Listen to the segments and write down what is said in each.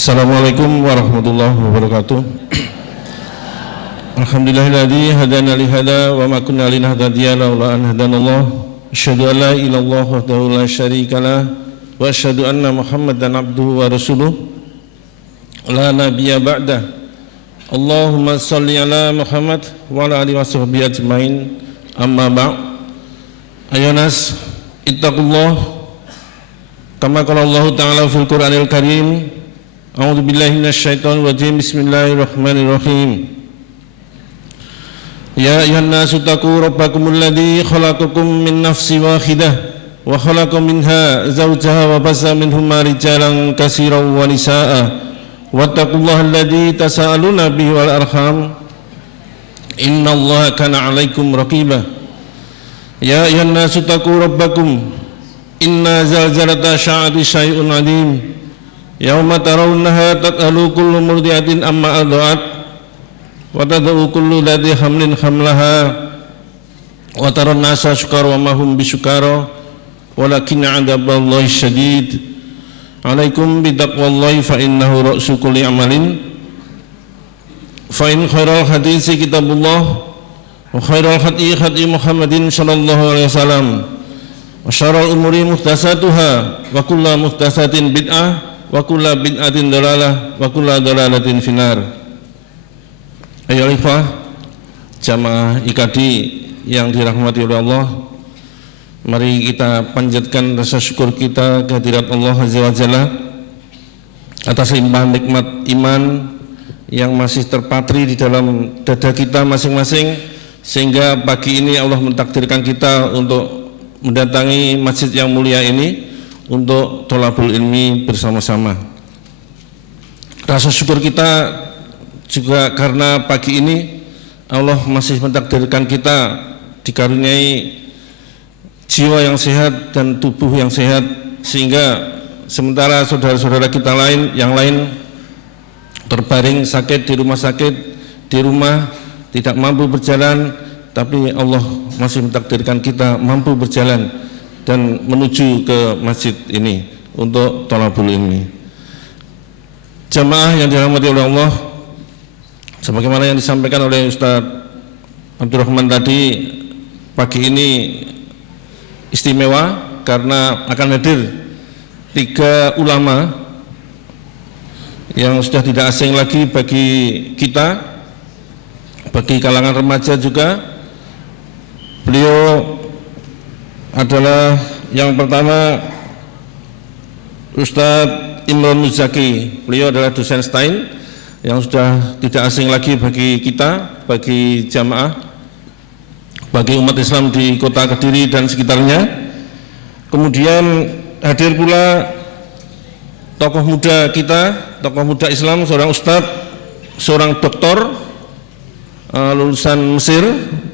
Assalamualaikum warahmatullahi wabarakatuh. Alhamdulillahilladzi hadana li hada wa ma kunna linahtadiya laula an hadanallah. Asyhadu an la ilaha illallah wahdahu la syarikalah wa asyhadu anna Muhammadan abduhu wa rasuluh la nabiyya ba'da. Allahumma shalli ala Muhammad wa ala alihi washabbihi ajmain. Amma ba'd. Ayunas ittaqullah kama qala Allah ta'ala fil Qur'anil Karim. A'udzu billahi minasyaitonir rajim. Bismillahirrahmanirrahim. Ya ayyuhan nasu taqu rabbakumul ladzi khalaqakum min nafsin wahidah wa khalaqa minha zawjaha wa bassa minhuma rijalan katsiran wa nisaa'a wattaqullaha alladzi tasaaluna bihi wal arham innallaha kana 'alaikum raqiba. Ya ayyuhan nasu taqu rabbakum inna zalzalata sya'ati syai'un 'adzim yauma tarawunnaha tad'alu kullu murdi'atin amma arda'at wa tad'u kullu dzati hamlin hamlaha wa taran nasa sukara wa ma hum bisukara walakinna 'adzaballahi syadid. Alaikum bitaqwallahi fa innahu ra'su kulli amalin. Fa in khairal haditsi kitabullah wa khairal hadi hadi Muhammadin sallallahu alaihi wasallam wa syarrul umuri muhdatsatuha wa kullu muhdatsatin bid'ah wa kullu bid'atin dalalah wa kullu dalalatin finnar. Ayo ikhwah jamaah IKD yang dirahmati oleh Allah, mari kita panjatkan rasa syukur kita kehadirat Allah Azza wa Jalla atas limpahan nikmat iman yang masih terpatri di dalam dada kita masing-masing, sehingga pagi ini Allah mentakdirkan kita untuk mendatangi masjid yang mulia ini untuk thalabul ilmi bersama-sama. Rasa syukur kita juga karena pagi ini Allah masih mentakdirkan kita dikaruniai jiwa yang sehat dan tubuh yang sehat, sehingga sementara saudara-saudara kita yang lain terbaring sakit di rumah sakit, di rumah tidak mampu berjalan, tapi Allah masih mentakdirkan kita mampu berjalan dan menuju ke masjid ini untuk thalabul ilmi. Jamaah yang dirahmati oleh Allah, sebagaimana yang disampaikan oleh Ustaz Abdurrahman tadi, pagi ini istimewa karena akan hadir 3 ulama yang sudah tidak asing lagi bagi kita, bagi kalangan remaja juga. Beliau adalah yang pertama Ustadz Imron Muzaki. Beliau adalah dosen Stein yang sudah tidak asing lagi bagi kita, bagi jamaah, bagi umat Islam di kota Kediri dan sekitarnya. Kemudian hadir pula tokoh muda kita, tokoh muda Islam, seorang ustadz, seorang doktor lulusan Mesir.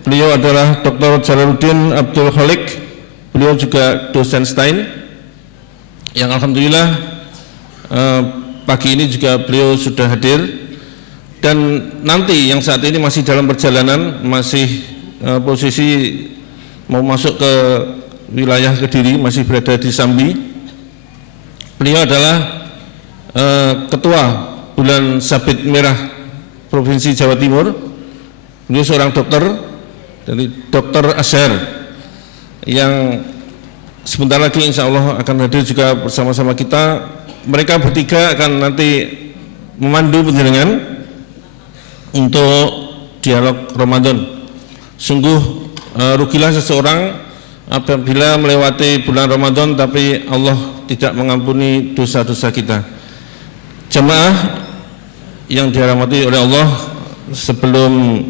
Beliau adalah Dr. Jalaluddin Abdul Khalik. Beliau juga dosen Stein yang alhamdulillah pagi ini juga beliau sudah hadir, dan nanti yang saat ini masih dalam perjalanan, masih posisi mau masuk ke wilayah Kediri, masih berada di Sambi. Beliau adalah ketua Bulan Sabit Merah Provinsi Jawa Timur. Beliau seorang dokter dari Dr. Azhar yang sebentar lagi insya Allah akan hadir juga bersama-sama kita. Mereka bertiga akan nanti memandu penjenengan untuk dialog Ramadan. Sungguh rugilah seseorang apabila melewati bulan Ramadan tapi Allah tidak mengampuni dosa-dosa kita. Jemaah yang dirahmati oleh Allah, sebelum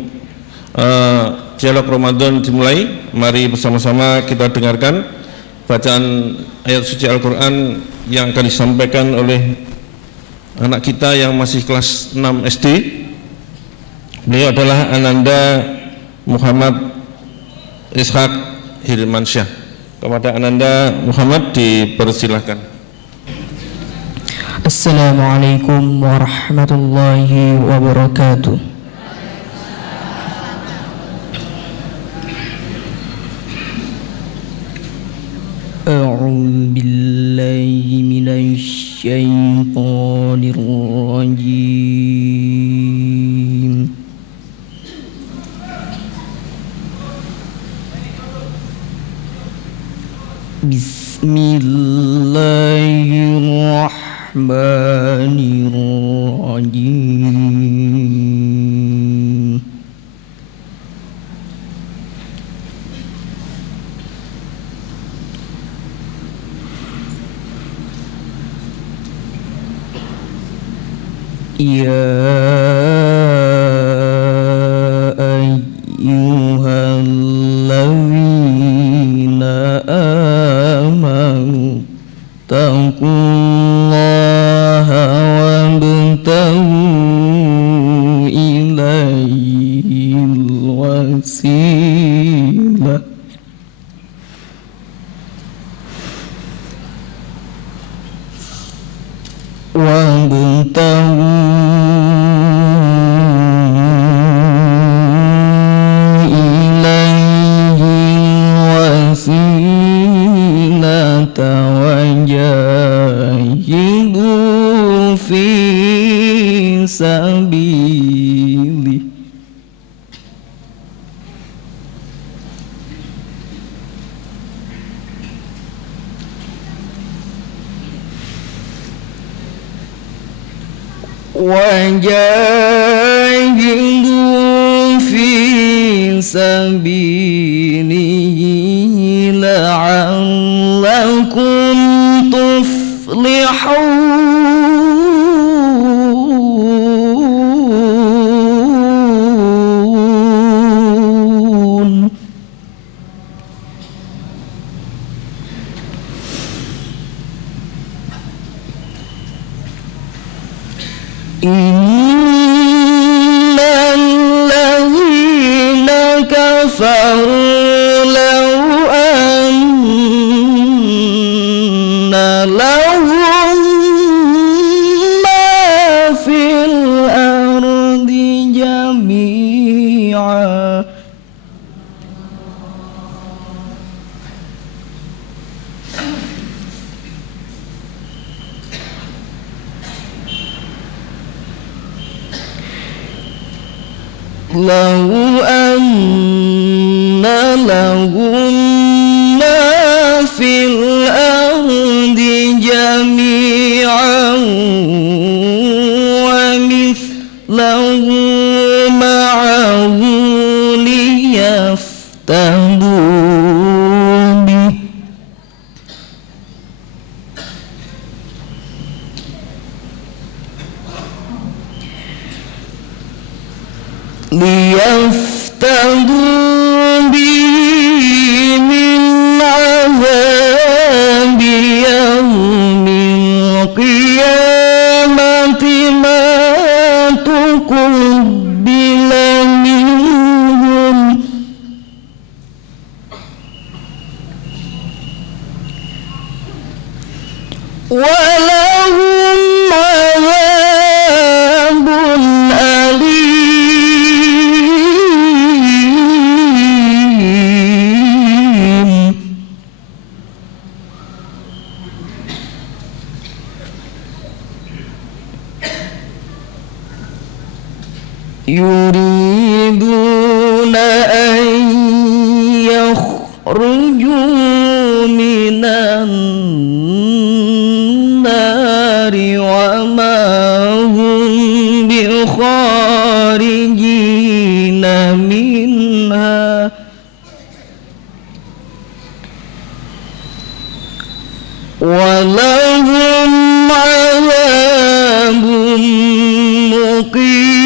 dialog Ramadan dimulai, mari bersama-sama kita dengarkan bacaan ayat suci Al-Quran yang akan disampaikan oleh anak kita yang masih kelas 6 SD. Beliau adalah Ananda Muhammad Ishak Hirmansyah. Kepada Ananda Muhammad dipersilahkan. Assalamualaikum warahmatullahi wabarakatuh. A'udzu billahi minasy الشيطان الرجيم بسم الله الرحمن الرحيم يا أيها الذين آمنوا اتقوا الله وابتغوا إليه الوسيلة وجاهدوا في سبيله لعلكم تفلحون إن الذين كفروا لو أن لهم ما في الأرض جميعا لو أن لهم ما في الأرض جميعا ومثله معه ليفتدوا به من عذاب يوم القيامة ما تقبل منهم ولهم عذاب أليم يريدون أن يخرجوا من النار وما هم بخارجين منها ولهم عذاب مقيم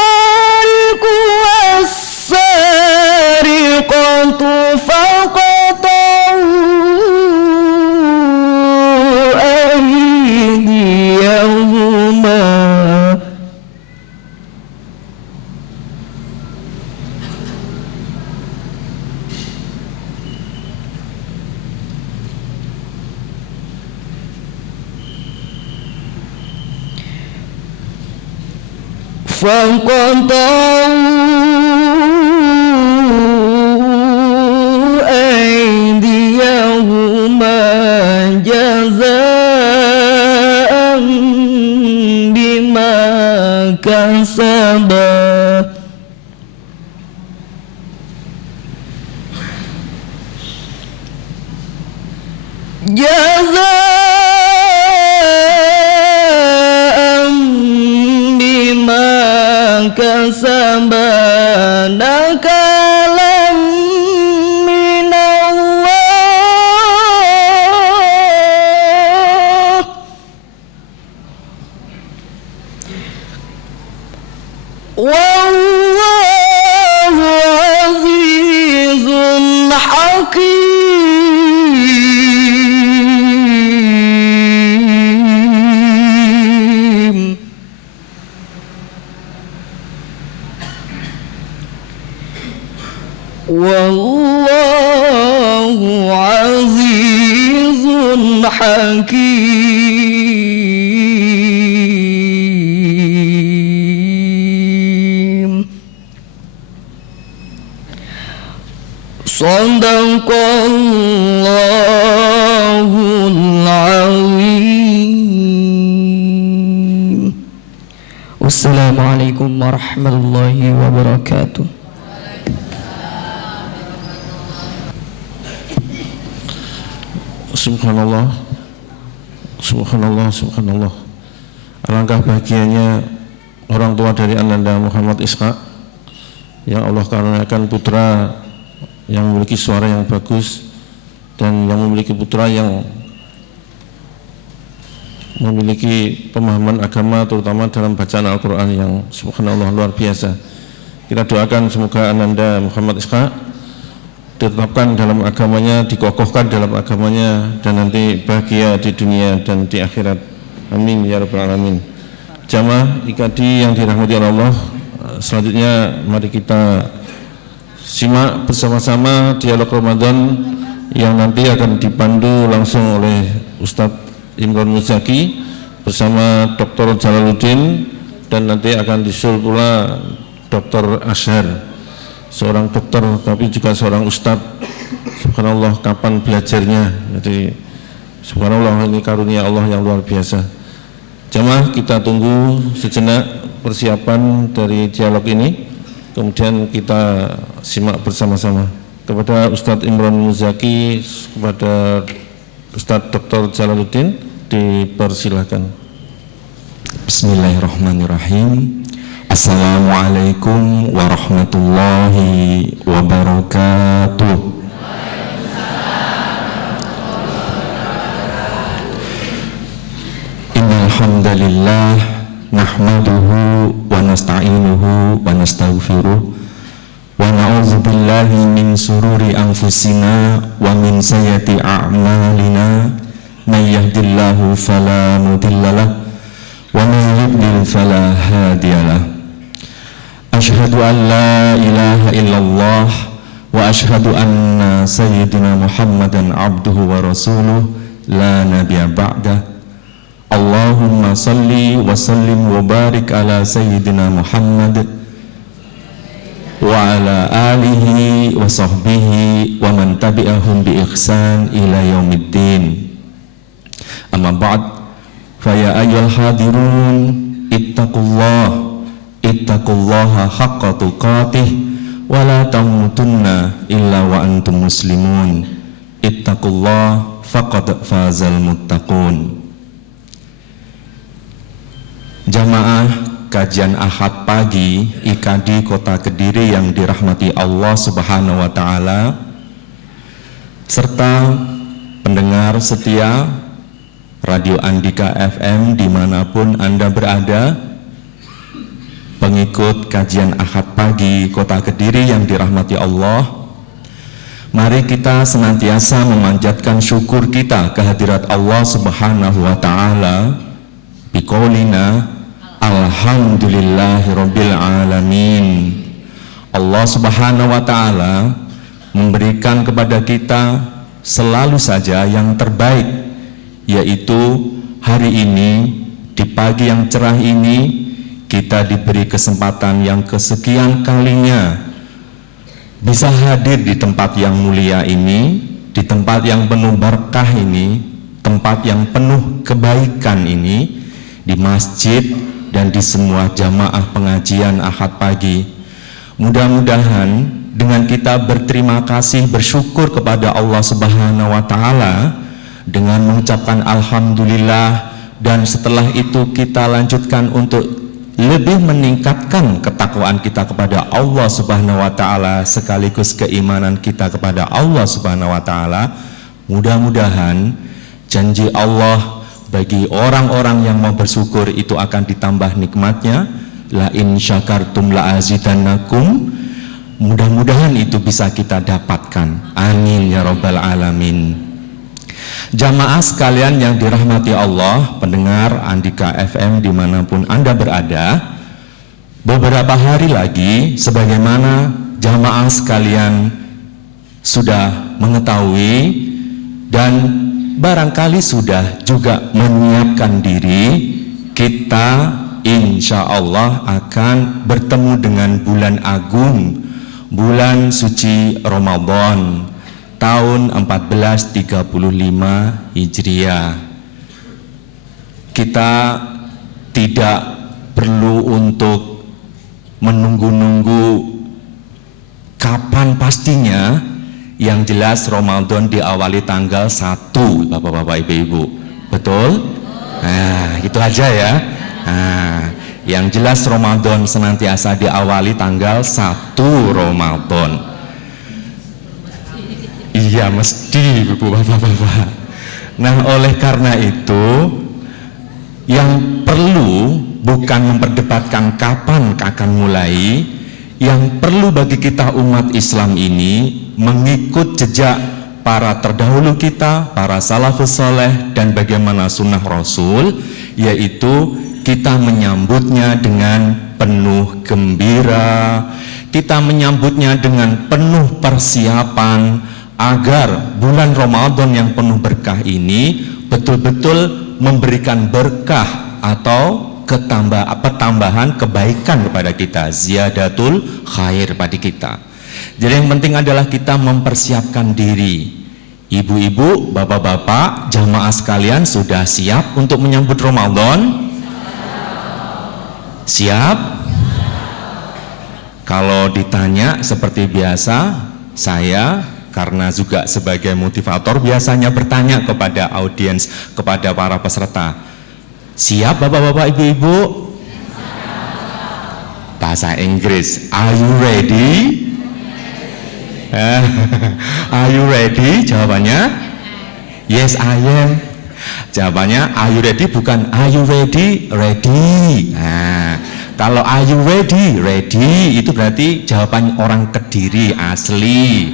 والسارق والسارقة فاقطعوا أيديهما فقطعوا أيديهما جزاء بما كسبا nakalan minallah wallahu azizun hakim. Wallahu azizun hakim. Shadaqallahul azim. Wassalamualaikum warahmatullahi wabarakatuh. Subhanallah, subhanallah, subhanallah. Alangkah bahagianya orang tua dari Ananda Muhammad Ishaq yang Allah karuniakan putra yang memiliki suara yang bagus dan yang memiliki putra yang memiliki pemahaman agama terutama dalam bacaan Al-Quran yang subhanallah luar biasa. Kita doakan semoga Ananda Muhammad Ishaq ditetapkan dalam agamanya, dikokohkan dalam agamanya, dan nanti bahagia di dunia dan di akhirat. Amin ya rabbal alamin. Jamaah IKADI yang dirahmati Allah, selanjutnya mari kita simak bersama-sama dialog Ramadan yang nanti akan dipandu langsung oleh Ustadz Imron Muzaki bersama Dr. Jalaluddin, dan nanti akan disusul pula Dr. Ashar, seorang dokter tapi juga seorang ustadz. Subhanallah, kapan belajarnya. Jadi subhanallah, ini karunia Allah yang luar biasa. Jamaah, kita tunggu sejenak persiapan dari dialog ini, kemudian kita simak bersama-sama. Kepada Ustadz Imron Muzaki, kepada Ustadz Dr. Jalaluddin, dipersilahkan. Bismillahirrahmanirrahim. Assalamualaikum warahmatullahi wabarakatuh. Innal hamdalillah nahmaduhu wa nasta'inuhu wa nastaghfiruh wa na'udzu billahi min sururi anfusina wa min sayyiati a'malina may yahdihillahu fala mudhillalah wa man yudlil fala hadiyalah. Ashhadu an la ilaha illallah wa ashhadu anna sayyidina Muhammadan abduhu wa rasuluh la nabiyya ba'dah. Allahumma salli wa sallim wa barik ala sayyidina Muhammad wa ala alihi wa sahbihi wa man tabi'ahum bi ihsan ila yaumiddin. Amma ba'd, fa ya ayyuhal hadirun ittaqullaha haqqa tuqatih wa la tamutunna illa wa antum muslimun. Ittaqullah faqad fazal muttaqun. Jamaah kajian Ahad pagi IKADI Kota Kediri yang dirahmati Allah Subhanahu wa taala, serta pendengar setia Radio Andika FM dimanapun Anda berada, pengikut kajian Ahad pagi Kota Kediri yang dirahmati Allah, mari kita senantiasa memanjatkan syukur kita kehadirat Allah Subhanahu wa taala biqaulina alhamdulillahirabbil alamin. Allah Subhanahu wa taala memberikan kepada kita selalu saja yang terbaik, yaitu hari ini di pagi yang cerah ini kita diberi kesempatan yang kesekian kalinya bisa hadir di tempat yang mulia ini, di tempat yang penuh berkah ini, tempat yang penuh kebaikan ini, di masjid dan di semua jamaah pengajian Ahad pagi. Mudah-mudahan dengan kita berterima kasih, bersyukur kepada Allah Subhanahu wa Ta'ala dengan mengucapkan alhamdulillah, dan setelah itu kita lanjutkan untuk lebih meningkatkan ketakwaan kita kepada Allah Subhanahu wa Ta'ala sekaligus keimanan kita kepada Allah Subhanahu wa Ta'ala. Mudah-mudahan janji Allah bagi orang-orang yang mau bersyukur itu akan ditambah nikmatnya. La in syakartum la azidannakum. Mudah-mudahan itu bisa kita dapatkan. Amin ya rabbal alamin. Jamaah sekalian yang dirahmati Allah, pendengar Andika FM dimanapun Anda berada, beberapa hari lagi sebagaimana jamaah sekalian sudah mengetahui dan barangkali sudah juga menyiapkan diri, kita insya Allah akan bertemu dengan bulan agung, bulan suci Ramadan tahun 1435 Hijriah. Kita tidak perlu untuk menunggu-nunggu kapan pastinya. Yang jelas Ramadan diawali tanggal 1, Bapak-bapak, Ibu-ibu. Betul? Nah, itu aja ya. Nah, yang jelas Ramadan senantiasa diawali tanggal 1 Ramadan. Iya, mesti, Bapak-bapak. Nah, oleh karena itu yang perlu bukan memperdebatkan kapan akan mulai, yang perlu bagi kita umat Islam ini mengikut jejak para terdahulu kita, para salafus saleh, dan bagaimana sunnah Rasul, yaitu kita menyambutnya dengan penuh gembira, kita menyambutnya dengan penuh persiapan agar bulan Ramadan yang penuh berkah ini betul-betul memberikan berkah atau pertambahan kebaikan kepada kita, ziyadatul khair pada kita. Jadi yang penting adalah kita mempersiapkan diri. Ibu-ibu, bapak-bapak, jamaah sekalian sudah siap untuk menyambut Ramadan? Siap? Kalau ditanya seperti biasa, saya karena juga sebagai motivator biasanya bertanya kepada audiens, kepada para peserta, siap bapak-bapak, ibu-ibu? Bahasa Inggris, are you ready? Are you ready? Jawabannya yes I am. Jawabannya are you ready, bukan are you ready? Ready. Nah, kalau are you ready? Ready itu berarti jawaban orang Kediri asli.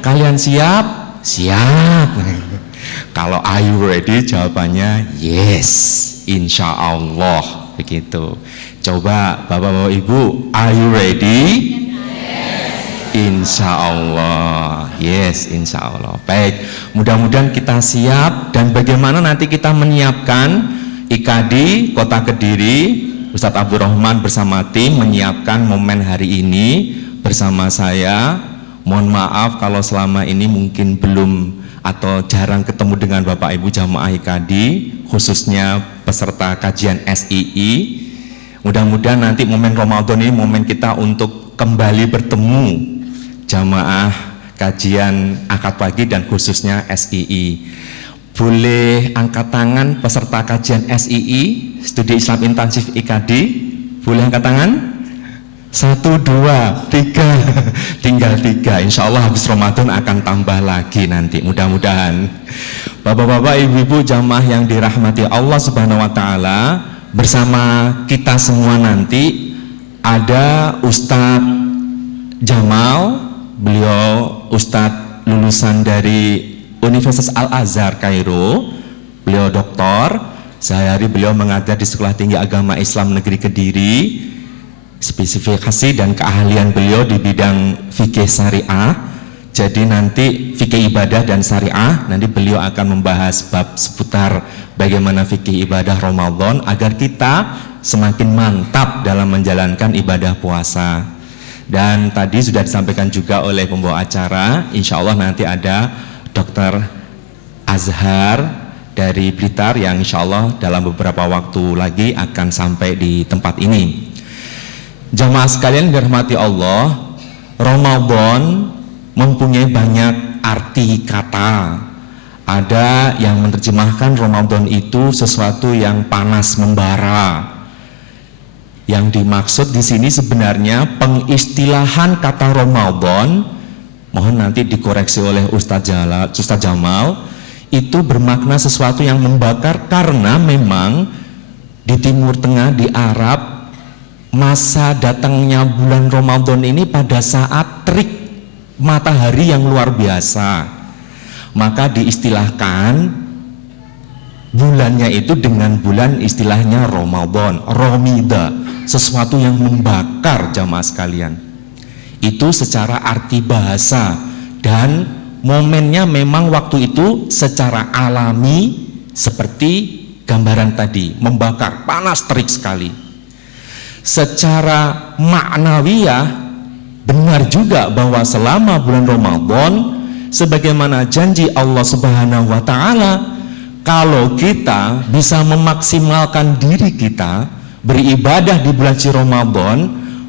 Kalian siap? Siap. Kalau are you ready? Jawabannya yes, insya Allah. Begitu. Coba bapak-bapak, ibu, are you ready? Insya Allah, yes, insya Allah. Baik, mudah-mudahan kita siap. Dan bagaimana nanti kita menyiapkan IKD Kota Kediri, Ustadz Abdurrahman bersama tim menyiapkan momen hari ini bersama saya. Mohon maaf kalau selama ini mungkin belum atau jarang ketemu dengan Bapak Ibu jamaah IKD, khususnya peserta kajian SII. Mudah-mudahan nanti momen Ramadan ini momen kita untuk kembali bertemu jamaah kajian akad pagi dan khususnya SII. Boleh angkat tangan peserta kajian SII, Studi Islam Intensif IKD? Boleh angkat tangan? 1, 2, 3, tinggal 3. Insya Allah habis Ramadan akan tambah lagi nanti, mudah-mudahan. Bapak-bapak, ibu-ibu jamaah yang dirahmati Allah Subhanahu wa Ta'ala, bersama kita semua nanti ada Ustadz Jamal. Beliau Ustadz lulusan dari Universitas Al-Azhar Kairo. Beliau doktor. Sehari-hari beliau mengajar di Sekolah Tinggi Agama Islam Negeri Kediri. Spesifikasi dan keahlian beliau di bidang fikih syariah. Jadi nanti fikih ibadah dan syariah, nanti beliau akan membahas bab seputar bagaimana fikih ibadah Ramadan agar kita semakin mantap dalam menjalankan ibadah puasa. Dan tadi sudah disampaikan juga oleh pembawa acara, insya Allah nanti ada Dr. Azhar dari Blitar yang insya Allah dalam beberapa waktu lagi akan sampai di tempat ini. Jamaah sekalian dirahmati Allah, Ramadan mempunyai banyak arti kata. Ada yang menerjemahkan Ramadan itu sesuatu yang panas membara. Yang dimaksud di sini sebenarnya pengistilahan kata Ramadan, mohon nanti dikoreksi oleh Ustaz Jamal, itu bermakna sesuatu yang membakar karena memang di Timur Tengah, di Arab, masa datangnya bulan Ramadan ini pada saat terik matahari yang luar biasa, maka diistilahkan bulannya itu dengan bulan istilahnya Ramadan, Romida, sesuatu yang membakar jamaah sekalian. Itu secara arti bahasa, dan momennya memang waktu itu secara alami seperti gambaran tadi, membakar, panas terik sekali. Secara maknawiyah benar juga bahwa selama bulan Ramadan sebagaimana janji Allah Subhanahu wa taala, kalau kita bisa memaksimalkan diri kita beribadah di bulan Ramadan,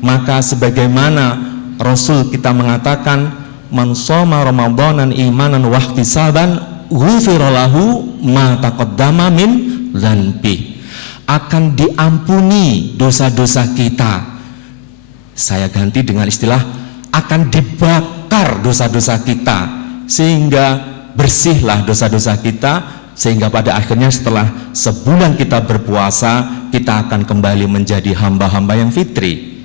maka sebagaimana Rasul kita mengatakan, man shoma ramadanan imanan wa ihtisaban ghufira lahu ma taqaddama min dzanbi, akan diampuni dosa-dosa kita. Saya ganti dengan istilah akan dibakar dosa-dosa kita, sehingga bersihlah dosa-dosa kita, sehingga pada akhirnya setelah sebulan kita berpuasa, kita akan kembali menjadi hamba-hamba yang fitri.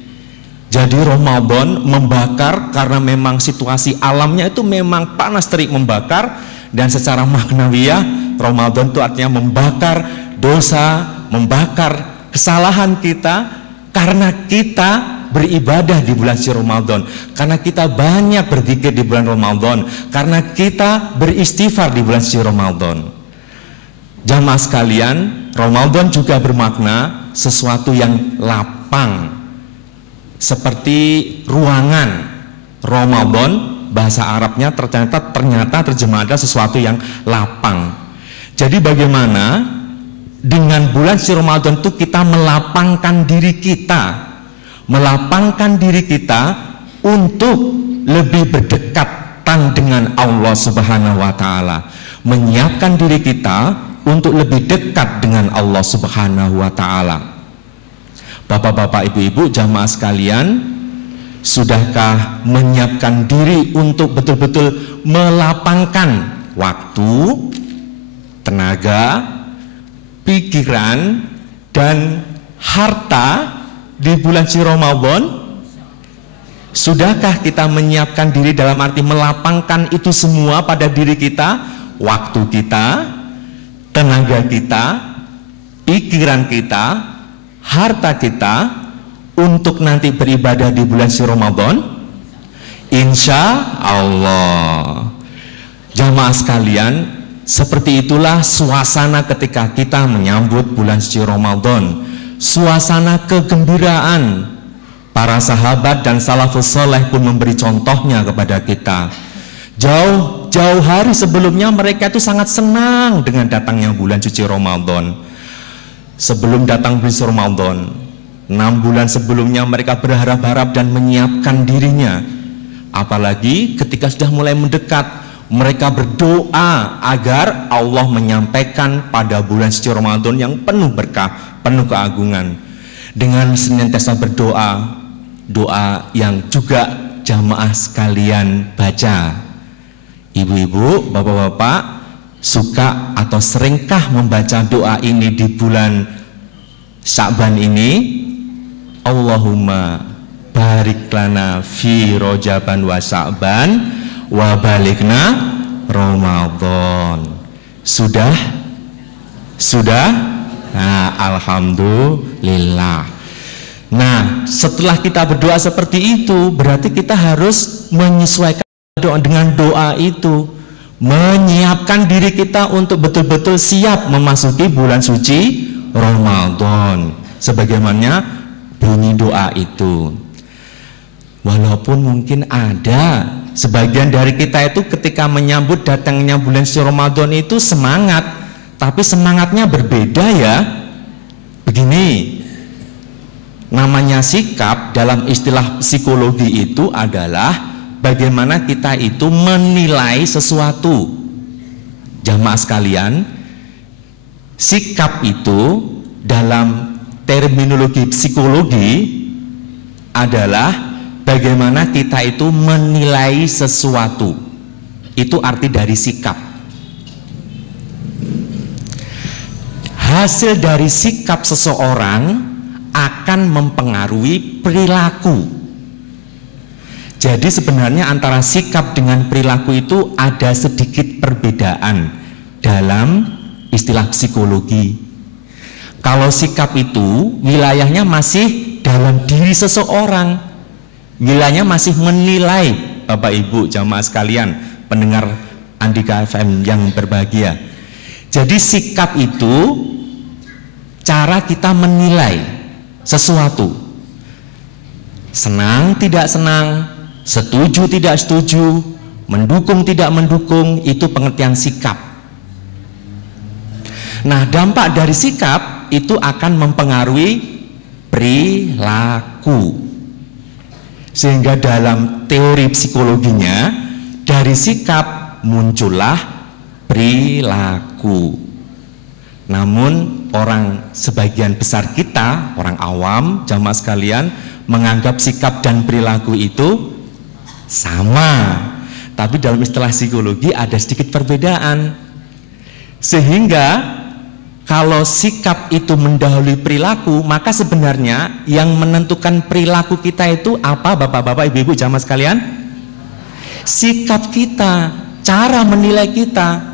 Jadi Ramadan membakar karena memang situasi alamnya itu memang panas terik membakar, dan secara maknawiyah Ramadan itu artinya membakar dosa, membakar kesalahan kita karena kita beribadah di bulan Ramadan, karena kita banyak berzikir di bulan Ramadan, karena kita beristighfar di bulan Ramadan. Jamaah sekalian, Ramadan juga bermakna sesuatu yang lapang, seperti ruangan. Ramadan bahasa Arabnya ternyata terjemahan sesuatu yang lapang. Jadi bagaimana dengan bulan Ramadan itu kita melapangkan diri kita untuk lebih berdekatan dengan Allah Subhanahu wa taala, menyiapkan diri kita untuk lebih dekat dengan Allah Subhanahu wa taala. Bapak-bapak, ibu-ibu, jamaah sekalian, sudahkah menyiapkan diri untuk betul-betul melapangkan waktu, tenaga, pikiran, dan harta di bulan Ramadan? Sudahkah kita menyiapkan diri dalam arti melapangkan itu semua pada diri kita, waktu kita, tenaga kita, pikiran kita, harta kita, untuk nanti beribadah di bulan Ramadan? Insya Allah. Jamaah sekalian, seperti itulah suasana ketika kita menyambut bulan Ramadan, suasana kegembiraan. Para sahabat dan salafus soleh pun memberi contohnya kepada kita. Jauh hari sebelumnya mereka itu sangat senang dengan datangnya bulan suci Ramadan. Sebelum datang bulan Ramadan, 6 bulan sebelumnya mereka berharap-harap dan menyiapkan dirinya. Apalagi ketika sudah mulai mendekat, mereka berdoa agar Allah menyampaikan pada bulan suci Ramadan yang penuh berkah, penuh keagungan. Dengan senantiasa berdoa, doa yang juga jamaah sekalian baca. Ibu-ibu, bapak-bapak, suka atau seringkah membaca doa ini di bulan Sya'ban ini? Allahumma barik lana fi Rajaban wa Sya'ban wa balikna Ramadan. Sudah? Nah, alhamdulillah. Nah, setelah kita berdoa seperti itu, berarti kita harus menyesuaikan doa dengan doa itu, menyiapkan diri kita untuk betul-betul siap memasuki bulan suci Ramadan. Sebagaimana bunyi doa itu. Walaupun mungkin ada sebagian dari kita itu ketika menyambut datangnya bulan suci Ramadan itu semangat, tapi semangatnya berbeda ya. Begini, namanya sikap dalam istilah psikologi itu adalah bagaimana kita itu menilai sesuatu. Jamaah sekalian, sikap itu dalam terminologi psikologi adalah bagaimana kita itu menilai sesuatu. Itu arti dari sikap. Hasil dari sikap seseorang akan mempengaruhi perilaku. Jadi sebenarnya antara sikap dengan perilaku itu ada sedikit perbedaan dalam istilah psikologi. Kalau sikap itu wilayahnya masih dalam diri seseorang, wilayahnya masih menilai. Bapak Ibu jamaah sekalian, pendengar Andika FM yang berbahagia. Jadi sikap itu cara kita menilai sesuatu. Senang tidak senang, setuju tidak setuju, mendukung tidak mendukung, itu pengertian sikap. Nah, dampak dari sikap itu akan mempengaruhi perilaku. Sehingga dalam teori psikologinya, dari sikap muncullah perilaku. Namun sebagian besar kita, orang awam, jamaah sekalian, menganggap sikap dan perilaku itu sama. Tapi dalam istilah psikologi ada sedikit perbedaan. Sehingga kalau sikap itu mendahului perilaku, maka sebenarnya yang menentukan perilaku kita itu apa, bapak-bapak, ibu-ibu, jamaah sekalian? Sikap kita, cara menilai kita.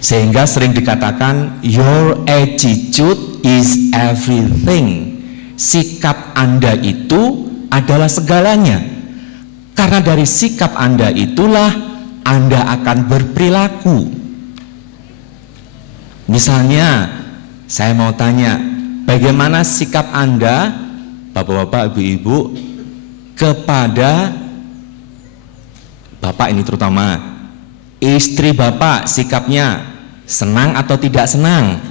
Sehingga sering dikatakan your attitude is everything. Sikap Anda itu adalah segalanya. Karena dari sikap Anda itulah Anda akan berperilaku. Misalnya, saya mau tanya, bagaimana sikap Anda, bapak-bapak, ibu-ibu, kepada bapak ini terutama, istri bapak sikapnya senang atau tidak senang?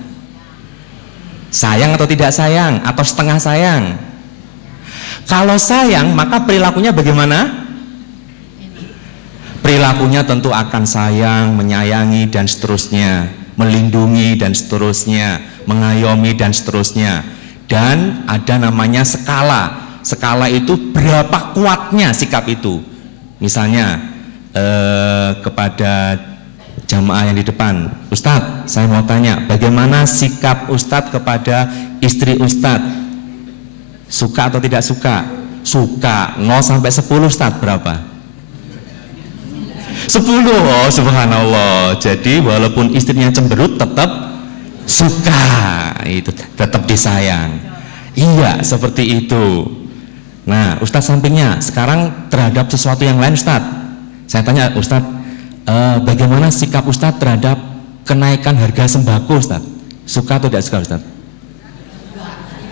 Sayang atau tidak sayang? Atau setengah sayang? Kalau sayang, maka perilakunya bagaimana? Perilakunya tentu akan sayang, menyayangi, dan seterusnya, melindungi, dan seterusnya, mengayomi, dan seterusnya. Dan ada namanya skala. Skala itu berapa kuatnya sikap itu. Misalnya kepada jamaah yang di depan, Ustadz, saya mau tanya, bagaimana sikap Ustadz kepada istri Ustadz? Suka atau tidak suka? Suka. 0 sampai 10 Ustadz berapa? 10. Oh, subhanallah. Jadi walaupun istrinya cemberut tetap suka, itu tetap disayang. Iya, seperti itu. Nah, Ustadz sampingnya sekarang terhadap sesuatu yang lain, Ustadz. Saya tanya, Ustadz, bagaimana sikap Ustadz terhadap kenaikan harga sembako, Ustadz? Suka atau tidak suka, Ustadz?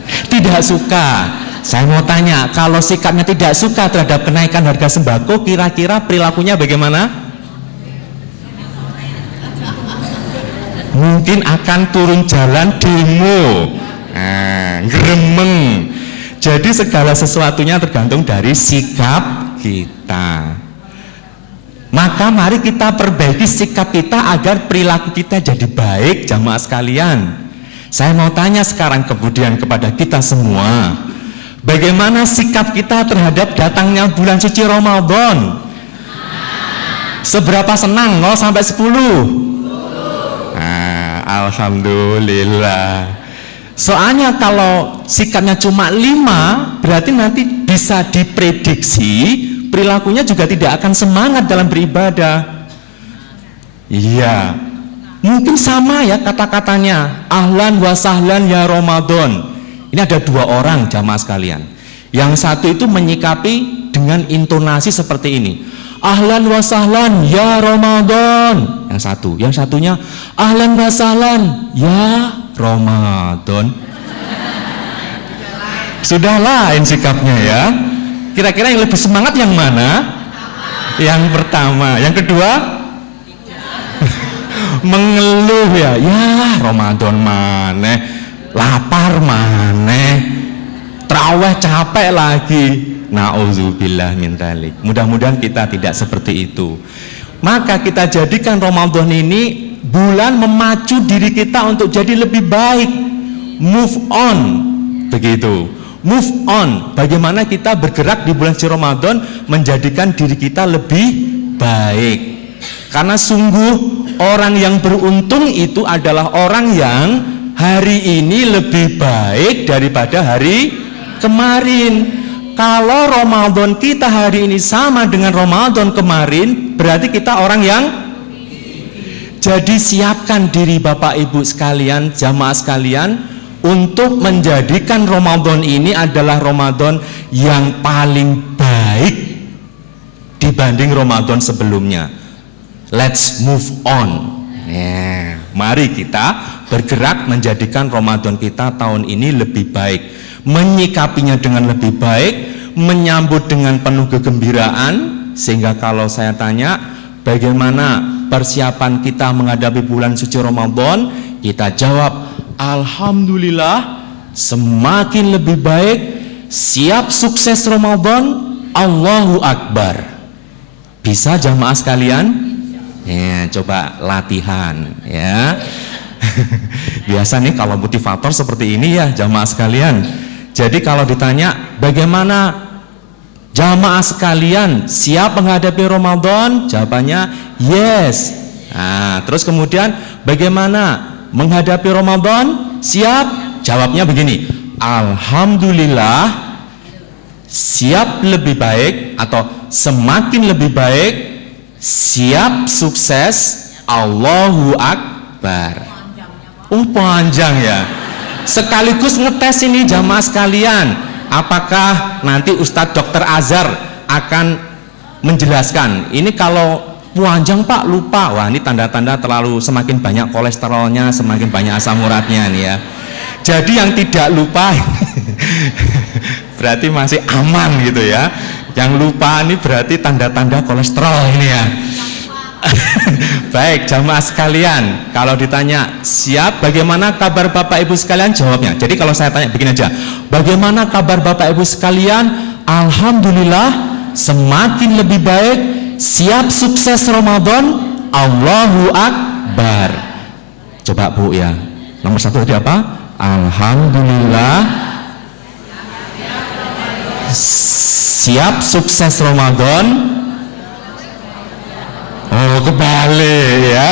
Tidak suka. Saya mau tanya, kalau sikapnya tidak suka terhadap kenaikan harga sembako, kira-kira perilakunya bagaimana? Mungkin akan turun jalan demo, gremeng. Jadi segala sesuatunya tergantung dari sikap kita. Maka mari kita perbaiki sikap kita agar perilaku kita jadi baik, jamaah sekalian. Saya mau tanya sekarang kemudian kepada kita semua, bagaimana sikap kita terhadap datangnya bulan suci Ramadan? Seberapa senang? 0 sampai 10? Alhamdulillah. Soalnya kalau sikapnya cuma 5, berarti nanti bisa diprediksi perilakunya juga tidak akan semangat dalam beribadah. Iya, mungkin sama ya kata-katanya, ahlan wa sahlan ya Ramadan. Ini ada 2 orang jamaah sekalian. Yang satu itu menyikapi dengan intonasi seperti ini, ahlan wa sahlan ya Ramadan. Yang satu, yang satunya ahlan wa sahlan ya Ramadan. Sudah lain sikapnya ya. Kira-kira yang lebih semangat yang mana? Yang pertama. Yang kedua? Mengeluh ya. Ya Ramadan maneh, lapar maneh, traweh capek lagi. Nauzubillah min dzalik. Mudah-mudahan kita tidak seperti itu. Maka kita jadikan Ramadan ini bulan memacu diri kita untuk jadi lebih baik. Move on. Begitu. Move on. Bagaimana kita bergerak di bulan suci Ramadan menjadikan diri kita lebih baik. Karena sungguh orang yang beruntung itu adalah orang yang hari ini lebih baik daripada hari kemarin. Kalau Ramadan kita hari ini sama dengan Ramadan kemarin, berarti kita orang yang. Jadi siapkan diri Bapak Ibu sekalian, jamaah sekalian, untuk menjadikan Ramadan ini adalah Ramadan yang paling baik dibanding Ramadan sebelumnya. Let's move on. Mari kita bergerak menjadikan Ramadan kita tahun ini lebih baik, menyikapinya dengan lebih baik, menyambut dengan penuh kegembiraan. Sehingga kalau saya tanya bagaimana persiapan kita menghadapi bulan suci Ramadan, kita jawab alhamdulillah, semakin lebih baik, siap sukses Ramadan, Allahu Akbar. Bisa jamaah sekalian? Ya, coba latihan ya. Biasa nih kalau motivator seperti ini ya jamaah sekalian. Jadi kalau ditanya bagaimana jamaah sekalian siap menghadapi Ramadan, jawabannya yes. Nah, terus kemudian bagaimana menghadapi Ramadan? Siap? Jawabnya begini, alhamdulillah, siap lebih baik atau semakin lebih baik, siap sukses, Allahu Akbar. Panjang ya. Sekaligus ngetes ini jamaah sekalian, apakah nanti Ustadz Dr. Azhar akan menjelaskan. Ini kalau panjang Pak, lupa. Wah, ini tanda-tanda terlalu semakin banyak kolesterolnya, semakin banyak asam uratnya nih ya. Jadi yang tidak lupa berarti masih aman gitu ya. Yang lupa ini berarti tanda-tanda kolesterol ini ya. Baik jamaah sekalian, kalau ditanya siap, bagaimana kabar Bapak Ibu sekalian? Jawabnya. Jadi kalau saya tanya begini aja, bagaimana kabar Bapak Ibu sekalian? Alhamdulillah, semakin lebih baik, siap sukses Ramadan, Allahu Akbar. Coba Bu ya, nomor satu tadi apa? Alhamdulillah, siap sukses Ramadan. Oh, kebalik ya.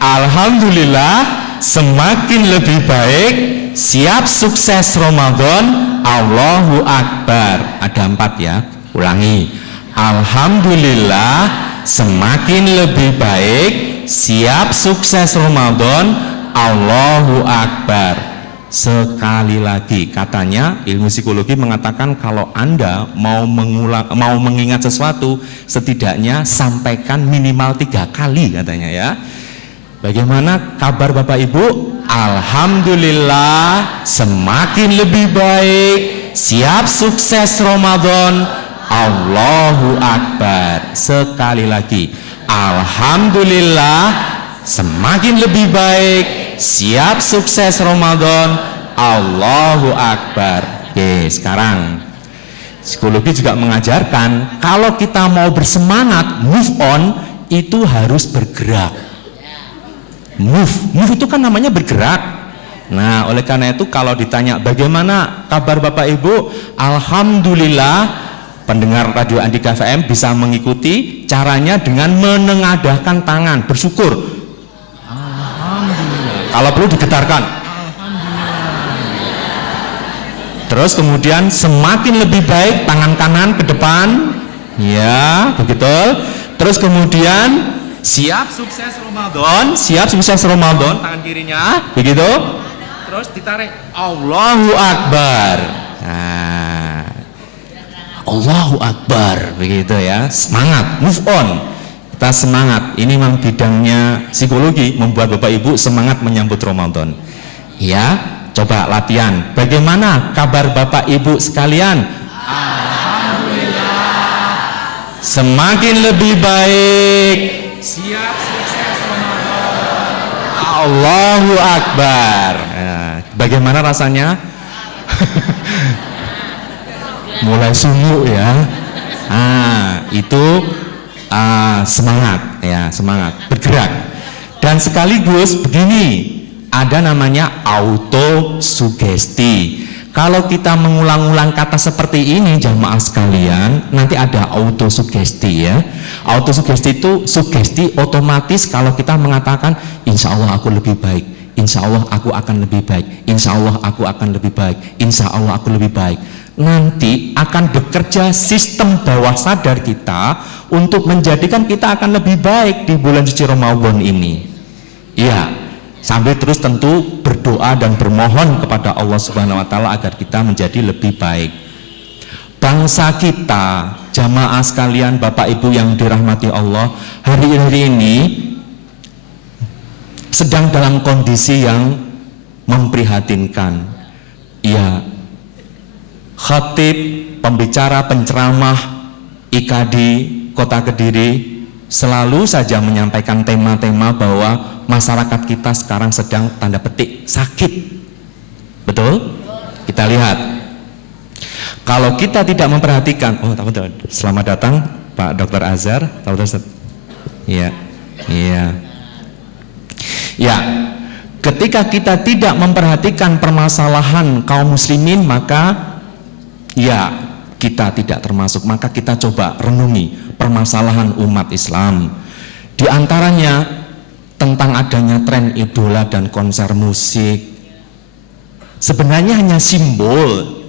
Alhamdulillah, semakin lebih baik, siap sukses Ramadan, Allahu Akbar. Ada 4 ya, ulangi. Alhamdulillah, semakin lebih baik, siap sukses Ramadan, Allahu Akbar. Sekali lagi, katanya ilmu psikologi mengatakan kalau Anda mau mengingat sesuatu, setidaknya sampaikan minimal 3 kali katanya ya. Bagaimana kabar Bapak Ibu? Alhamdulillah, semakin lebih baik, siap sukses Ramadan, Allahu Akbar. Sekali lagi, alhamdulillah, semakin lebih baik, siap sukses Ramadan, Allahu Akbar. Oke, sekarang psikologi juga mengajarkan kalau kita mau bersemangat move on itu harus bergerak. Move itu kan namanya bergerak. Nah, oleh karena itu kalau ditanya bagaimana kabar Bapak Ibu? Alhamdulillah. Pendengar Radio Andika FM bisa mengikuti caranya dengan menengadahkan tangan, bersyukur. Alhamdulillah. Kalau perlu digetarkan. Terus kemudian semakin lebih baik tangan kanan ke depan. Ya, begitu. Terus kemudian siap sukses Ramadan, siap sukses Ramadan, tangan kirinya, begitu. Terus ditarik, Allahu Akbar. Nah, Allahu Akbar, begitu ya. Semangat, move on. Kita semangat. Ini memang bidangnya psikologi, membuat Bapak Ibu semangat menyambut Ramadan. Ya, coba latihan. Bagaimana kabar Bapak Ibu sekalian? Alhamdulillah. Semakin lebih baik. Siap sukses Ramadan. Allahu Akbar. Nah, bagaimana rasanya? Mulai sungguh ya. Itu semangat ya, semangat bergerak. Dan sekaligus begini, ada namanya autosugesti. Kalau kita mengulang-ulang kata seperti ini jamaah sekalian, nanti ada autosugesti ya. Autosugesti itu sugesti otomatis kalau kita mengatakan insya Allah aku lebih baik, insya Allah aku akan lebih baik, insya Allah aku akan lebih baik, insya Allah aku lebih baik. Nanti akan bekerja sistem bawah sadar kita untuk menjadikan kita akan lebih baik di bulan suci Ramadan ini. Ya, sambil terus tentu berdoa dan bermohon kepada Allah Subhanahu wa taala agar kita menjadi lebih baik. Bangsa kita, jamaah sekalian, Bapak Ibu yang dirahmati Allah, hari-hari ini sedang dalam kondisi yang memprihatinkan. Ya, khatib, pembicara, penceramah IKD Kota Kediri selalu saja menyampaikan tema-tema bahwa masyarakat kita sekarang sedang tanda petik sakit. Betul? Kita lihat. Kalau kita tidak memperhatikan, selamat datang Pak Dr. Azhar. Iya. Ya, ketika kita tidak memperhatikan permasalahan kaum muslimin, maka ya kita tidak termasuk. Maka kita coba renungi permasalahan umat Islam. Di antaranya tentang adanya tren idola dan konser musik. Sebenarnya hanya simbol.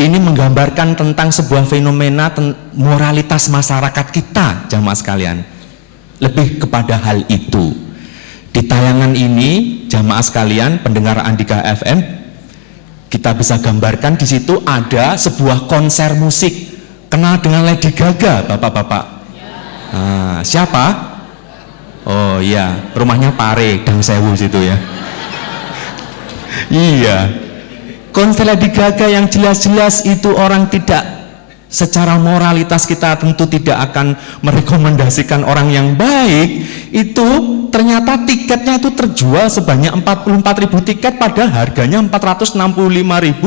Ini menggambarkan tentang sebuah fenomena moralitas masyarakat kita, jamaah sekalian. Lebih kepada hal itu. Di tayangan ini, jamaah sekalian, pendengar Andika FM, kita bisa gambarkan di situ ada sebuah konser musik. Kenal dengan Lady Gaga, bapak-bapak? Siapa? Oh iya, rumahnya Pare, Dang Sewu situ ya. Iya. Konser Lady Gaga yang jelas-jelas itu orang tidak, secara moralitas kita tentu tidak akan merekomendasikan orang yang baik. Itu ternyata tiketnya itu terjual sebanyak 44.000 tiket, padahal harganya 465.000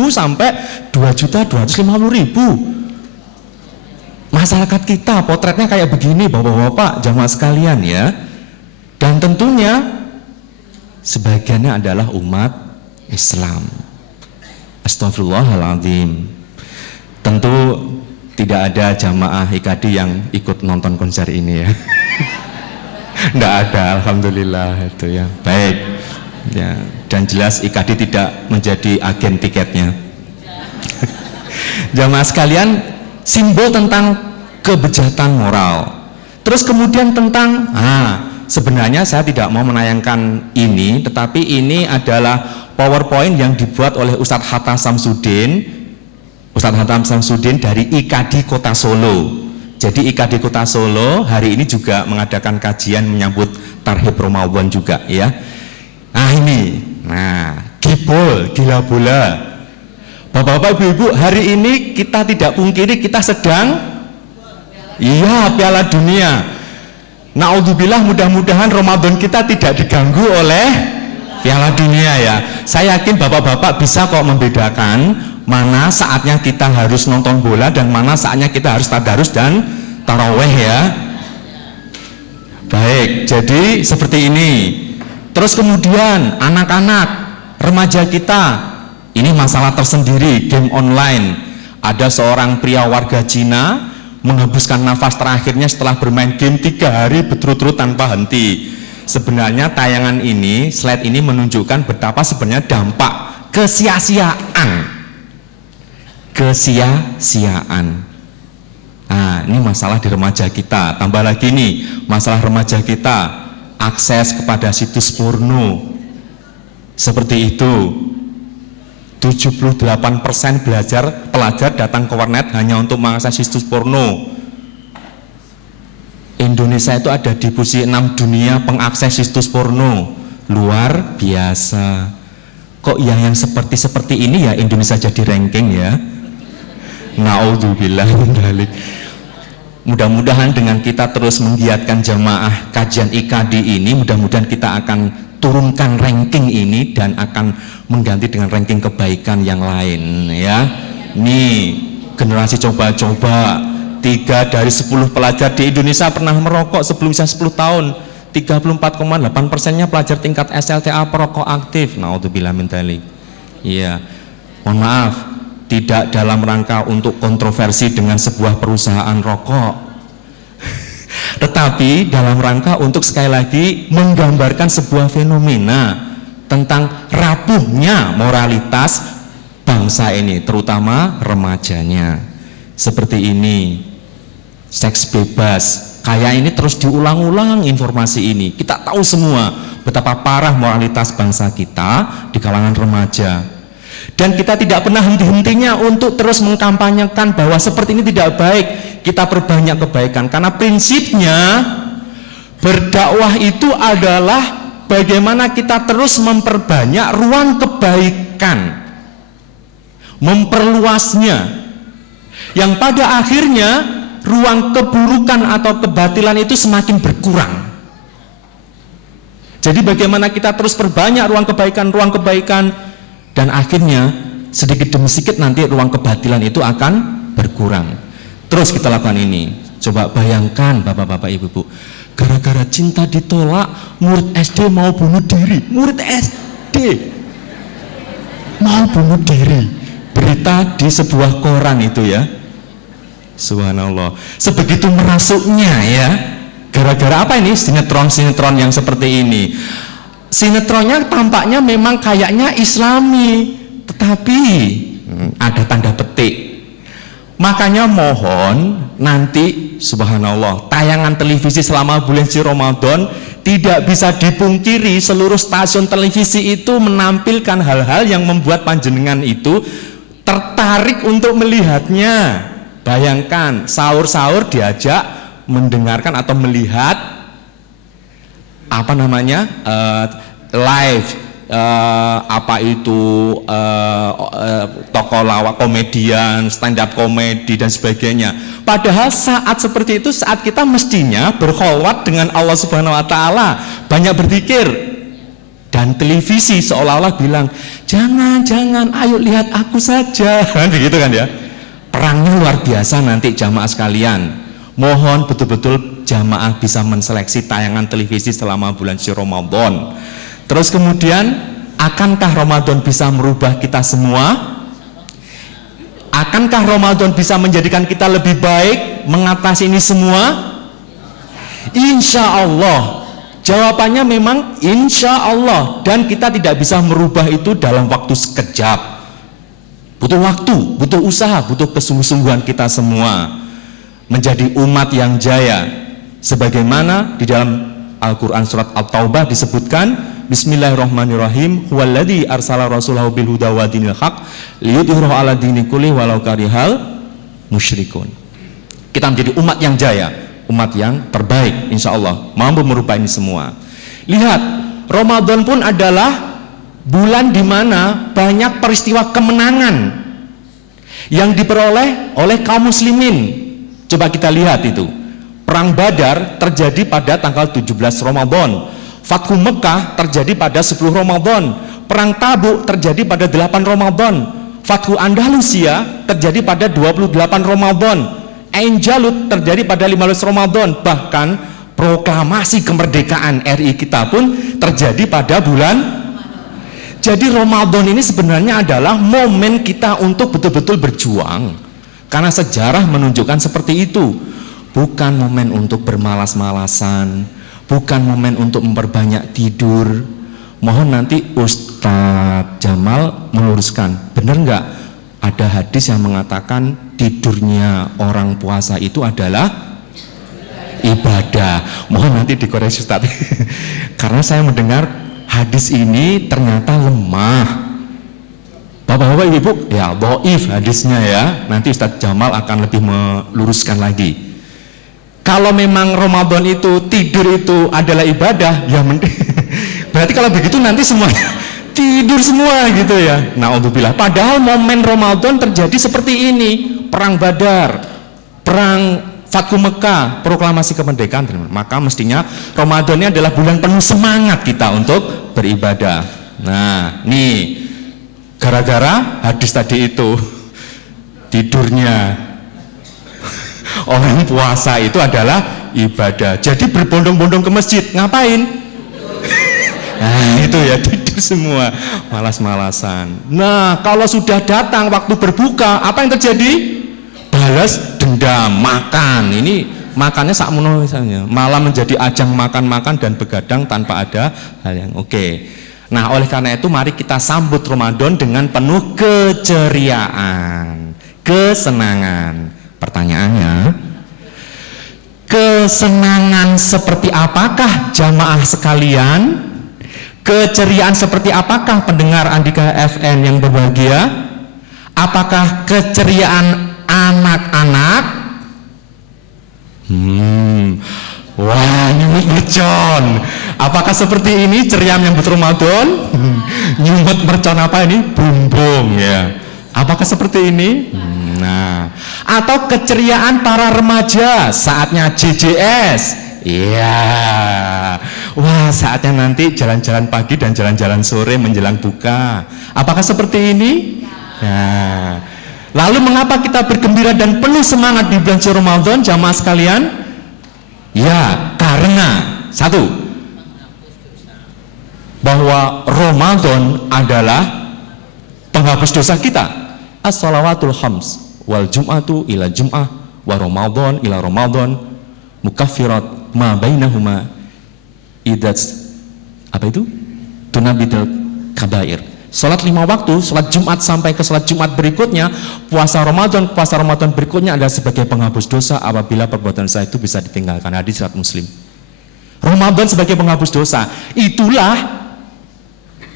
sampai 2.250.000. Masyarakat kita potretnya kayak begini, bapak-bapak, jamaah sekalian ya. Dan tentunya sebagiannya adalah umat Islam. Astagfirullahaladzim. Tentu tidak ada jamaah IKD yang ikut nonton konser ini ya. Tidak ada, alhamdulillah itu ya. Baik. Ya, dan jelas IKD tidak menjadi agen tiketnya. Jamaah sekalian, simbol tentang kebejatan moral. Terus kemudian tentang sebenarnya saya tidak mau menayangkan ini, tetapi ini adalah PowerPoint yang dibuat oleh Ustadz Hatta Samsudin dari IKD Kota Solo. Jadi IKD Kota Solo hari ini juga mengadakan kajian menyambut Tarhib Ramadan juga ya. Gibol, gila bola. Bapak-bapak, ibu-ibu, hari ini kita tidak pungkiri kita sedang Piala Dunia. Naudzubillah, mudah-mudahan Ramadan kita tidak diganggu oleh Piala Dunia ya. Saya yakin bapak-bapak bisa kok membedakan mana saatnya kita harus nonton bola dan mana saatnya kita harus tadarus dan taraweh ya. Baik, jadi seperti ini. Terus kemudian anak-anak, remaja kita, ini masalah tersendiri, game online. Ada seorang pria warga Cina menghembuskan nafas terakhirnya setelah bermain game 3 hari berturut-turut tanpa henti. Sebenarnya tayangan ini, slide ini menunjukkan betapa sebenarnya dampak kesia-siaan. Ini masalah di remaja kita. Tambah lagi nih, masalah remaja kita akses kepada situs porno. Seperti itu. 78% pelajar datang ke warnet hanya untuk mengakses situs porno. Indonesia itu ada di posisi 6 dunia pengakses situs porno. Luar biasa. Kok yang seperti ini ya Indonesia jadi ranking ya? Naudzubillah min dzalik. Mudah-mudahan dengan kita terus menggiatkan jamaah kajian IKD ini, mudah-mudahan kita akan turunkan ranking ini dan akan mengganti dengan ranking kebaikan yang lain ya. Nih, generasi coba-coba, 3 dari 10 pelajar di Indonesia pernah merokok sebelum usia 10 tahun. 34,8%-nya pelajar tingkat SLTA perokok aktif. Naudzubillah min dzalik. Iya. Mohon maaf, tidak dalam rangka untuk kontroversi dengan sebuah perusahaan rokok, tetapi dalam rangka untuk sekali lagi menggambarkan sebuah fenomena tentang rapuhnya moralitas bangsa ini, terutama remajanya. Seperti ini, seks bebas, kayak ini terus diulang-ulang informasi ini. Kita tahu semua betapa parah moralitas bangsa kita di kalangan remaja. Dan kita tidak pernah henti-hentinya untuk terus mengkampanyekan bahwa seperti ini tidak baik. Kita perbanyak kebaikan karena prinsipnya berdakwah itu adalah bagaimana kita terus memperbanyak ruang kebaikan, memperluasnya, yang pada akhirnya ruang keburukan atau kebatilan itu semakin berkurang. Jadi bagaimana kita terus perbanyak ruang kebaikan, dan akhirnya sedikit demi sedikit nanti ruang kebatilan itu akan berkurang. Terus kita lakukan ini. Coba bayangkan bapak-bapak ibu-ibu, gara-gara cinta ditolak, murid SD mau bunuh diri. Murid SD mau bunuh diri. Berita di sebuah koran itu ya. Subhanallah. Sebegitu merasuknya ya. Gara-gara apa ini? Sinetron-sinetron yang seperti ini. Sinetronnya tampaknya memang kayaknya Islami, tetapi ada tanda petik. Makanya mohon nanti, subhanallah, tayangan televisi selama bulan suci Ramadan tidak bisa dipungkiri seluruh stasiun televisi itu menampilkan hal-hal yang membuat panjenengan itu tertarik untuk melihatnya. Bayangkan sahur-sahur diajak mendengarkan atau melihat apa namanya live apa itu tokoh lawak, komedian, stand up komedi dan sebagainya. Padahal saat seperti itu saat kita mestinya berkholwat dengan Allah Subhanahu wa taala, banyak berzikir. Dan televisi seolah-olah bilang, "Jangan, ayo lihat aku saja." Begitu kan ya. Perangnya luar biasa nanti jamaah sekalian. Mohon betul-betul jamaah bisa menseleksi tayangan televisi selama bulan suci Ramadan. Terus kemudian, akankah Ramadan bisa merubah kita semua? Akankah Ramadan bisa menjadikan kita lebih baik mengatasi ini semua? Insya Allah. Jawabannya memang insya Allah. Dan kita tidak bisa merubah itu dalam waktu sekejap. Butuh waktu, butuh usaha, butuh kesungguh-sungguhan kita semua menjadi umat yang jaya. Sebagaimana di dalam Al-Quran surat At-Taubah disebutkan, Bismillahirrahmanirrahim, huwaladzi arsala rasulahu bil huda wa dinil haq liyudhhirahu 'ala dini kulli walau karihal musyrikun. Kita menjadi umat yang jaya, umat yang terbaik, insya Allah mampu merubah ini semua. Lihat, Ramadan pun adalah bulan di mana banyak peristiwa kemenangan yang diperoleh oleh kaum muslimin. Coba kita lihat itu. Perang Badar terjadi pada tanggal 17 Ramadan. Fathu Mekah terjadi pada 10 Ramadan. Perang Tabuk terjadi pada 8 Ramadan. Fathu Andalusia terjadi pada 28 Ramadan. Ain Jalut terjadi pada 15 Ramadan. Bahkan proklamasi kemerdekaan RI kita pun terjadi pada bulan. Jadi Ramadan ini sebenarnya adalah momen kita untuk betul-betul berjuang. Karena sejarah menunjukkan seperti itu. Bukan momen untuk bermalas-malasan, bukan momen untuk memperbanyak tidur. Mohon nanti Ustadz Jamal meluruskan, benar nggak ada hadis yang mengatakan tidurnya orang puasa itu adalah ibadah? Mohon nanti dikoreksi Ustadz. Karena saya mendengar hadis ini ternyata lemah. Bapak-bapak, ibu-ibu, ya dhaif hadisnya ya. Nanti Ustadz Jamal akan lebih meluruskan lagi. Kalau memang Ramadan itu tidur itu adalah ibadah, ya berarti kalau begitu nanti semuanya tidur semua gitu ya. Na'udzubillah. Padahal momen Ramadan terjadi seperti ini, perang Badar, perang Fathu Mekah, proklamasi kemerdekaan. Maka mestinya Ramadan ini adalah bulan penuh semangat kita untuk beribadah. Nah, nih gara-gara hadis tadi itu tidurnya orang puasa itu adalah ibadah. Jadi berbondong-bondong ke masjid, ngapain? Nah itu ya, tidur semua, malas-malasan. Nah kalau sudah datang waktu berbuka, apa yang terjadi? Balas dendam, makan. Ini makannya sakmono misalnya, malah menjadi ajang makan-makan dan begadang tanpa ada hal yang oke. Nah oleh karena itu mari kita sambut Ramadan dengan penuh keceriaan, kesenangan. Pertanyaannya, kesenangan seperti apakah jamaah sekalian? Keceriaan seperti apakah pendengar Andika FM yang berbahagia? Apakah keceriaan anak-anak? Wah, nyumut mercon. Apakah seperti ini ceria menyambut Ramadan? Nyumut mercon apa ini? Bumbung ya. Apakah seperti ini? Nah, atau keceriaan para remaja saatnya JJS. Iya. Wah, saatnya nanti jalan-jalan pagi dan jalan-jalan sore menjelang buka. Apakah seperti ini? Nah, lalu mengapa kita bergembira dan penuh semangat di bulan suci Ramadan, jamaah sekalian? Ya, karena satu, bahwa Ramadan adalah penghapus dosa kita. As-salawatul khams wal jum'atu ila jum'ah wa Ramadan ila Ramadan mukaffirat ma bainahuma idats apa itu? Tunabidul kabair. Salat 5 waktu, salat Jumat sampai ke salat Jumat berikutnya, puasa Ramadan berikutnya adalah sebagai penghapus dosa apabila perbuatan dosa itu bisa ditinggalkan. Hadis riwayat Muslim. Ramadan sebagai penghapus dosa, itulah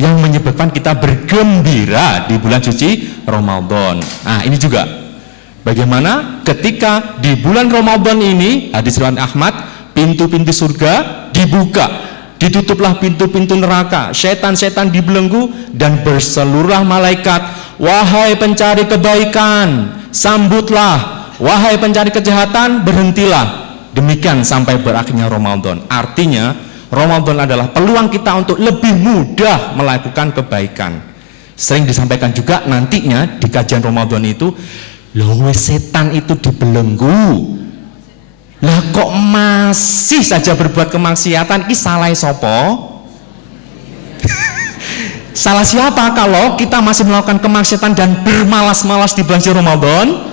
yang menyebabkan kita bergembira di bulan suci Ramadan. Nah, ini juga bagaimana ketika di bulan Ramadan ini, hadis riwayat Ahmad, pintu-pintu surga dibuka. Ditutuplah pintu-pintu neraka, setan-setan dibelenggu, dan berseluruh malaikat, wahai pencari kebaikan, sambutlah, wahai pencari kejahatan, berhentilah. Demikian sampai berakhirnya Ramadan. Artinya Ramadan adalah peluang kita untuk lebih mudah melakukan kebaikan. Sering disampaikan juga nantinya di kajian Ramadan itu, loh setan itu dibelenggu. Lah kok masih saja berbuat kemaksiatan? Ini salah sopo? Salah siapa kalau kita masih melakukan kemaksiatan dan bermalas-malas di bulan Ramadan?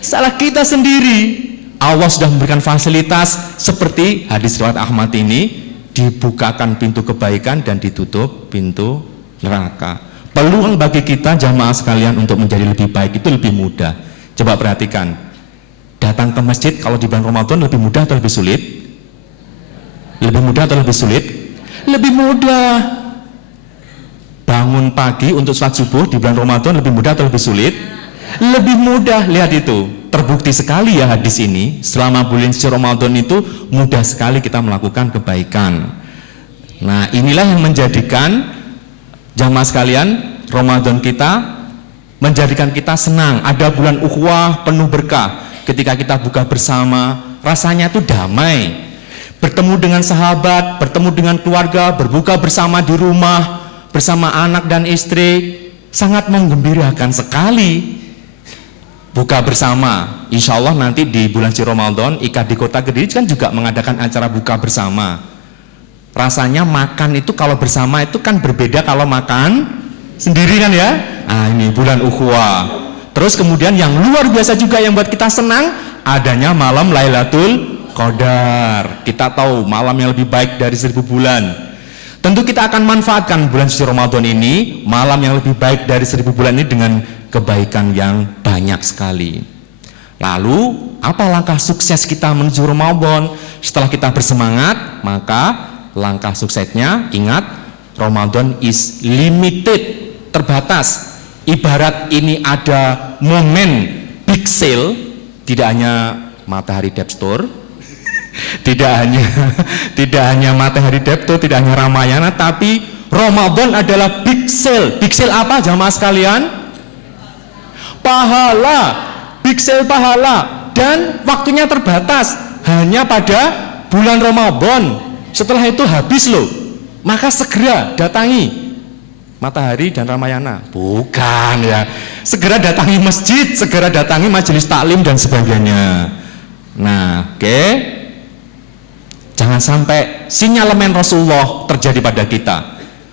Salah kita sendiri. Allah sudah memberikan fasilitas seperti hadis riwayat Ahmad ini, dibukakan pintu kebaikan dan ditutup pintu neraka. Peluang bagi kita jamaah sekalian untuk menjadi lebih baik itu lebih mudah. Coba perhatikan. Datang ke masjid kalau di bulan Ramadan lebih mudah atau lebih sulit? Lebih mudah atau lebih sulit? Lebih mudah. Bangun pagi untuk sholat subuh di bulan Ramadan lebih mudah atau lebih sulit? Lebih mudah. Lihat itu, terbukti sekali ya hadis ini. Selama bulan suci Ramadan itu mudah sekali kita melakukan kebaikan. Nah, inilah yang menjadikan jamaah sekalian, Ramadan kita menjadikan kita senang. Ada bulan ukhuwah penuh berkah. Ketika kita buka bersama, rasanya itu damai. Bertemu dengan sahabat, bertemu dengan keluarga, berbuka bersama di rumah, bersama anak dan istri, sangat menggembirakan sekali. Buka bersama, insya Allah nanti di bulan suci Ramadan, IKAD di Kota Kediri kan juga mengadakan acara buka bersama. Rasanya makan itu kalau bersama itu kan berbeda kalau makan sendiri kan ya. Nah ini bulan ukhuwah. Terus kemudian yang luar biasa juga yang buat kita senang, adanya malam Lailatul Qadar. Kita tahu malam yang lebih baik dari 1000 bulan. Tentu kita akan manfaatkan bulan suci Ramadan ini, malam yang lebih baik dari 1000 bulan ini dengan kebaikan yang banyak sekali. Lalu apa langkah sukses kita menuju Ramadan? Setelah kita bersemangat, maka langkah suksesnya, ingat, Ramadan is limited, terbatas. ibarat ini ada momen big sale, tidak hanya Matahari Dep Store, tidak hanya Matahari Dep Store, tidak hanya Ramayana, tapi Ramadan adalah big sale. Big sale apa jamaah sekalian? Pahala, big sale pahala, dan waktunya terbatas, hanya pada bulan Ramadan. Setelah itu habis loh, maka segera datangi Matahari dan Ramayana. Bukan ya, segera datangi masjid, segera datangi majelis taklim dan sebagainya. Nah, oke. Jangan sampai sinyalemen Rasulullah terjadi pada kita.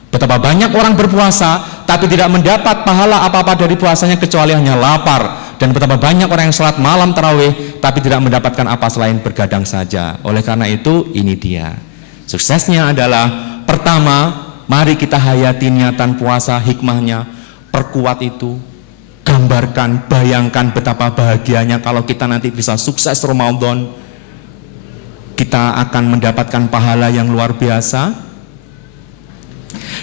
Betapa banyak orang berpuasa tapi tidak mendapat pahala apa-apa dari puasanya kecuali hanya lapar. Dan betapa banyak orang yang sholat malam tarawih tapi tidak mendapatkan apa selain bergadang saja. Oleh karena itu, ini dia suksesnya adalah, pertama, mari kita hayati niatan puasa, hikmahnya, perkuat itu, gambarkan, bayangkan betapa bahagianya kalau kita nanti bisa sukses Ramadan. Kita akan mendapatkan pahala yang luar biasa.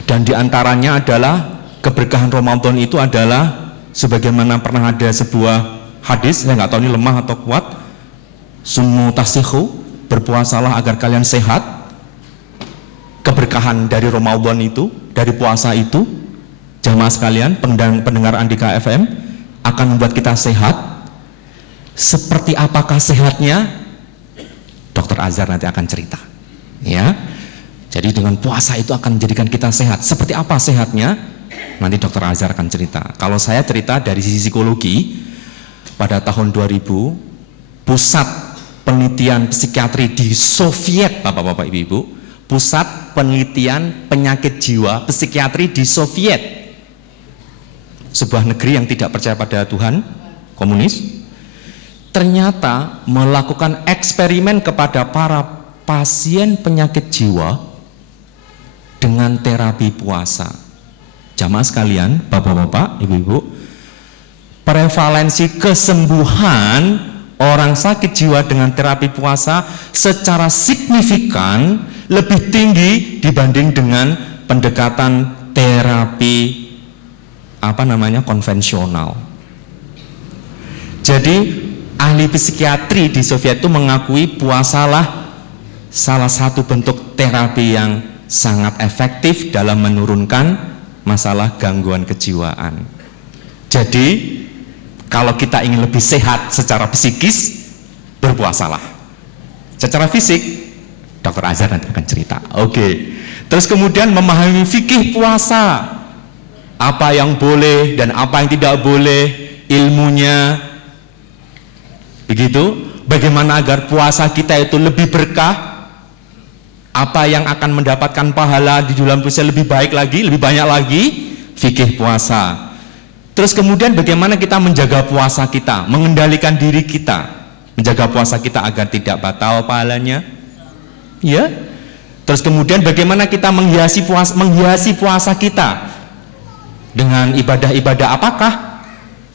Dan diantaranya adalah keberkahan Ramadan itu adalah sebagaimana pernah ada sebuah hadis, saya nggak tahu ini lemah atau kuat, sumu tasihu, berpuasalah agar kalian sehat. Keberkahan dari Ramadan itu, dari puasa itu, jamaah sekalian, pendengar Andika FM, akan membuat kita sehat. Seperti apakah sehatnya? Dr. Azhar nanti akan cerita, ya. Jadi dengan puasa itu akan menjadikan kita sehat. Seperti apa sehatnya? Nanti Dr. Azhar akan cerita. Kalau saya cerita dari sisi psikologi, pada tahun 2000, pusat penelitian psikiatri di Soviet, Bapak-bapak, Ibu-ibu, pusat penelitian penyakit jiwa psikiatri di Soviet, sebuah negeri yang tidak percaya pada Tuhan, komunis, ternyata melakukan eksperimen kepada para pasien penyakit jiwa dengan terapi puasa. Jamaah sekalian, bapak-bapak, ibu-ibu, prevalensi kesembuhan orang sakit jiwa dengan terapi puasa secara signifikan lebih tinggi dibanding dengan pendekatan terapi konvensional. Jadi ahli psikiatri di Soviet itu mengakui puasalah salah satu bentuk terapi yang sangat efektif dalam menurunkan masalah gangguan kejiwaan. Jadi kalau kita ingin lebih sehat secara psikis, berpuasalah. Secara fisik, Dr. Azhar nanti akan cerita. Oke. Terus kemudian memahami fikih puasa, apa yang boleh dan apa yang tidak boleh, ilmunya. Begitu, bagaimana agar puasa kita itu lebih berkah, apa yang akan mendapatkan pahala di bulan puasa lebih baik lagi, lebih banyak lagi, fikih puasa. Terus kemudian bagaimana kita menjaga puasa kita, mengendalikan diri kita, menjaga puasa kita agar tidak batal pahalanya, ya. Terus kemudian bagaimana kita menghiasi puasa kita dengan ibadah-ibadah apakah?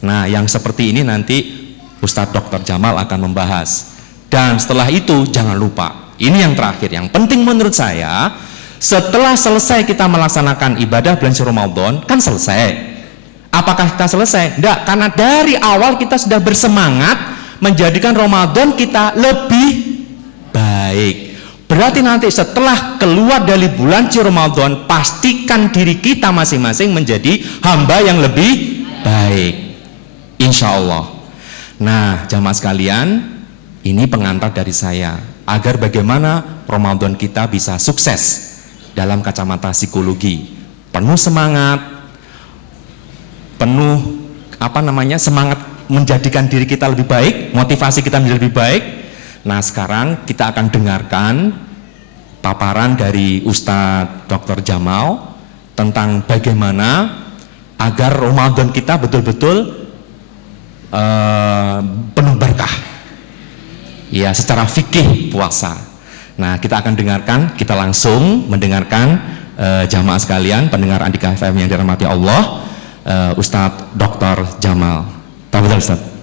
Nah, yang seperti ini nanti Ustadz Dr. Jamal akan membahas. Dan setelah itu jangan lupa, ini yang terakhir, yang penting menurut saya, setelah selesai kita melaksanakan ibadah bulan suci Ramadan, kan selesai. Apakah kita selesai? Enggak, karena dari awal kita sudah bersemangat menjadikan Ramadan kita lebih baik. Berarti nanti setelah keluar dari bulan suci Ramadan, pastikan diri kita masing-masing menjadi hamba yang lebih baik, insya Allah. Nah, jamaah sekalian, ini pengantar dari saya agar bagaimana Ramadan kita bisa sukses dalam kacamata psikologi, penuh semangat, penuh semangat menjadikan diri kita lebih baik, motivasi kita menjadi lebih baik. Nah, sekarang kita akan dengarkan paparan dari Ustadz Dr. Jamal tentang bagaimana agar Ramadan kita betul-betul penuh berkah, ya, secara fikih puasa. Nah, kita akan dengarkan, kita langsung mendengarkan jamaah sekalian, pendengar Andika FM yang dirahmati Allah, Ustadz Dr. Jamal. Tafadhol Ustadz.